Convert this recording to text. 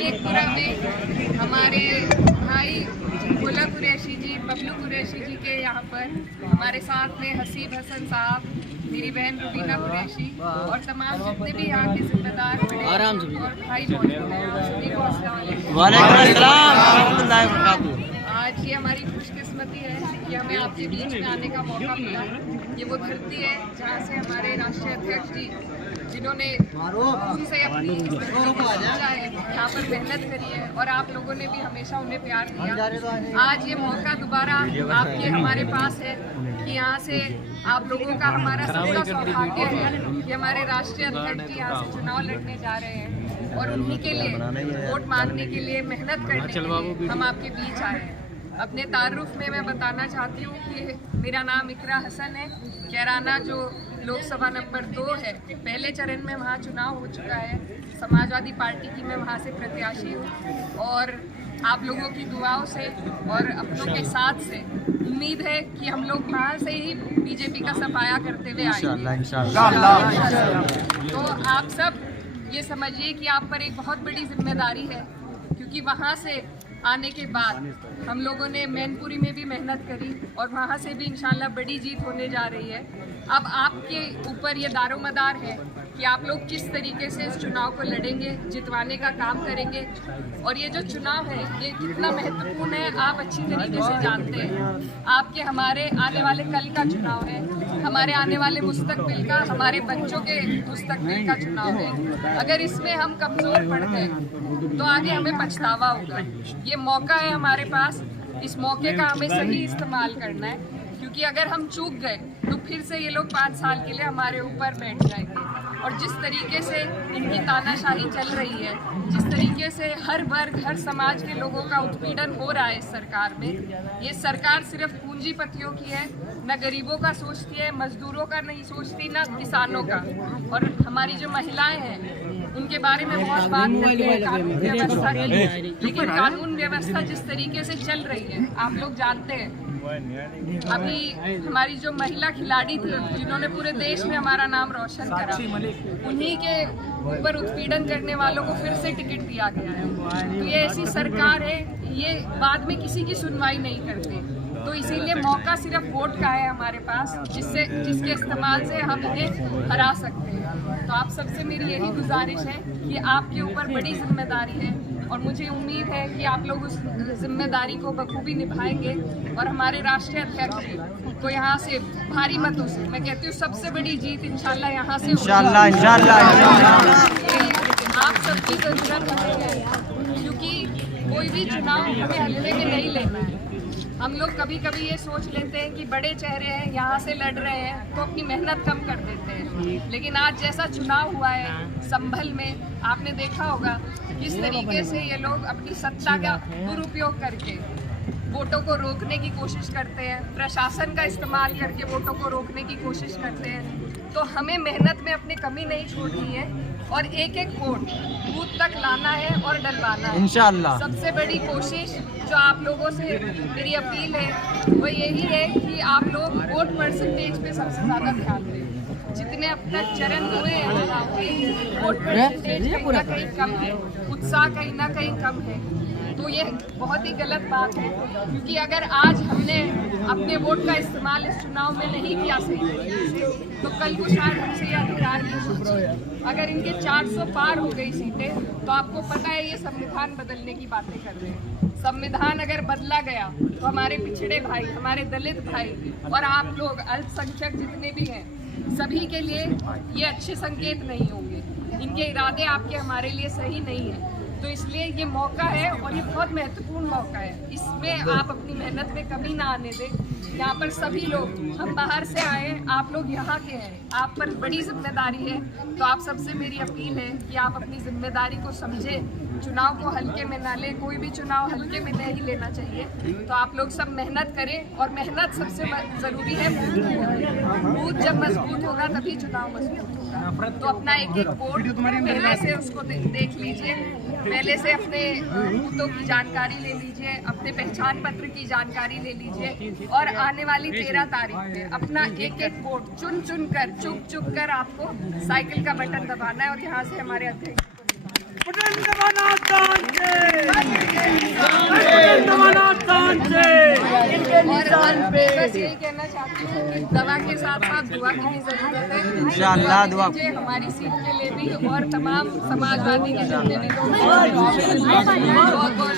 शेखपुरा में हमारे भाई भोला कुरैशी जी, बबलू कुरैशी जी के यहाँ पर हमारे साथ में हसीब हसन साहब, मेरी बहन रुबीना कुरैशी और तमाम जितने भी यहाँ के जिम्मेदार बड़े और भाई मौजूद हैं, आप सभी को अस्सलाम वालेकुम। आज ये हमारी खुशकिस्मती है कि हमें आपके बीच में आने का मौका मिला। ये वो धरती है जहाँ से हमारे राष्ट्रीय अध्यक्ष जी, जिन्होंने उनसे अपनी यहाँ पर मेहनत करी है और आप लोगों ने भी हमेशा उन्हें प्यार दिया। आज ये मौका दोबारा आपके हमारे पास है कि यहाँ से आप लोगों का हमारा सबका सौभाग्य है कि हमारे राष्ट्रीय अध्यक्ष जी यहाँ से चुनाव लड़ने जा रहे हैं और उन्हीं के लिए वोट मांगने के लिए, मेहनत करने के लिए हम आपके बीच आए हैं। अपने तारुफ में मैं बताना चाहती हूँ कि मेरा नाम इकरा हसन है। कैराना जो लोकसभा नंबर 2 है, पहले चरण में वहाँ चुनाव हो चुका है। समाजवादी पार्टी की मैं वहाँ से प्रत्याशी हूँ और आप लोगों की दुआओं से और अपनों के साथ से उम्मीद है कि हम लोग वहाँ से ही बीजेपी का सफाया करते हुए आएंगे इंशाअल्लाह। तो आप सब ये समझिए कि आप पर एक बहुत बड़ी जिम्मेदारी है, क्योंकि वहाँ से आने के बाद हम लोगों ने मैनपुरी में भी मेहनत करी और वहाँ से भी इंशाल्लाह बड़ी जीत होने जा रही है। अब आपके ऊपर ये दारोमदार है कि आप लोग किस तरीके से इस चुनाव को लड़ेंगे, जितवाने का काम करेंगे। और ये जो चुनाव है ये कितना महत्वपूर्ण है आप अच्छी तरीके से जानते हैं। आपके हमारे आने वाले कल का चुनाव है, हमारे आने वाले मुस्तकबिल का, हमारे बच्चों के मुस्तकबिल का चुनाव है। अगर इसमें हम कमज़ोर पड़ गए तो आगे हमें पछतावा होगा। ये मौका है हमारे पास, इस मौके का हमें सही इस्तेमाल करना है, क्योंकि अगर हम चूक गए तो फिर से ये लोग 5 साल के लिए हमारे ऊपर बैठ जाएंगे। और जिस तरीके से इनकी तानाशाही चल रही है, जिस तरीके से हर वर्ग, हर समाज के लोगों का उत्पीड़न हो रहा है इस सरकार में, ये सरकार सिर्फ पूंजीपतियों की है, न गरीबों का सोचती है, मजदूरों का नहीं सोचती, न किसानों का। और हमारी जो महिलाएं हैं उनके बारे में बहुत बात करते हैं कानून व्यवस्था की, लेकिन कानून व्यवस्था जिस तरीके से चल रही है आप लोग जानते हैं। अभी हमारी जो महिला खिलाड़ी थी जिन्होंने पूरे देश में हमारा नाम रोशन करा, उन्हीं के ऊपर उत्पीड़न करने वालों को फिर से टिकट दिया गया है। तो ये ऐसी सरकार है, ये बाद में किसी की सुनवाई नहीं करते। तो इसीलिए मौका सिर्फ वोट का है हमारे पास, जिसके इस्तेमाल से हम इन्हें हरा सकते हैं। तो आप सबसे मेरी यही गुजारिश है कि आपके ऊपर बड़ी जिम्मेदारी है और मुझे उम्मीद है कि आप लोग उस जिम्मेदारी को बखूबी निभाएंगे और हमारे राष्ट्रीय अध्यक्ष जी को यहाँ से भारी मतों से, मैं कहती हूँ सबसे बड़ी जीत इंशाल्लाह यहाँ से इंशाल्लाह आप सबकी जरूरत है, क्योंकि कोई भी चुनाव हमें हल्के में नहीं लेना है। हम लोग कभी कभी ये सोच लेते हैं कि बड़े चेहरे हैं, यहाँ से लड़ रहे हैं तो अपनी मेहनत कम कर देते हैं। लेकिन आज जैसा चुनाव हुआ है संभल में, आपने देखा होगा किस तरीके से ये लोग अपनी सत्ता का दुरुपयोग करके वोटों को रोकने की कोशिश करते हैं, प्रशासन का इस्तेमाल करके वोटों को रोकने की कोशिश करते हैं। तो हमें मेहनत में अपनी कमी नहीं छोड़नी है और एक एक वोट बूथ तक लाना है और डलवाना है इंशाअल्लाह। सबसे बड़ी कोशिश जो आप लोगों से मेरी अपील है वो यही है कि आप लोग वोट परसेंटेज पे सबसे ज़्यादा ध्यान दें। जितने अब तक चरण हुए हैं वोट परसेंटेज कहीं ना कहीं कम है, उत्साह कहीं ना कहीं कम है। तो ये बहुत ही गलत बात है, क्योंकि अगर आज हमने अपने वोट का इस्तेमाल इस चुनाव में नहीं किया सही तरीके से, तो कल को शायद हमसे ये अधिकार नहीं सोचे। अगर इनके 400 पार हो गई सीटें तो आपको पता है ये संविधान बदलने की बातें कर रहे हैं। संविधान अगर बदला गया तो हमारे पिछड़े भाई, हमारे दलित भाई और आप लोग अल्पसंख्यक जितने भी हैं, सभी के लिए ये अच्छे संकेत नहीं होंगे। इनके इरादे आपके हमारे लिए सही नहीं है। तो इसलिए ये मौका है और ये बहुत महत्वपूर्ण मौका है, इसमें आप अपनी मेहनत में कमी ना आने दें। यहाँ पर सभी लोग, हम बाहर से आए, आप लोग यहाँ के हैं, आप पर बड़ी जिम्मेदारी है। तो आप सबसे मेरी अपील है कि आप अपनी जिम्मेदारी को समझें, चुनाव को हल्के में ना लें। कोई भी चुनाव हल्के में नहीं लेना चाहिए। तो आप लोग सब मेहनत करें और मेहनत सबसे ज़रूरी है। बूथ जब मजबूत होगा तभी चुनाव मजबूत होगा। तो अपना एक एक वोट पहले से उसको देख लीजिए, पहले से अपने बूथों की जानकारी ले लीजिए, अपने पहचान पत्र की जानकारी ले लीजिए और आने वाली 13 तारीख पे अपना एक एक वोट चुन चुन कर, चुप चुप कर आपको साइकिल का बटन दबाना है और यहाँ से हमारे अध्यक्ष और बस यही कहना चाहती हूँ कि दवा के साथ साथ दुआ की भी जरूरत है। इंशाअल्लाह दुआ हमारी सीट के लिए भी और तमाम समाजवादी के जितने भी लोग हैं, बहुत बहुत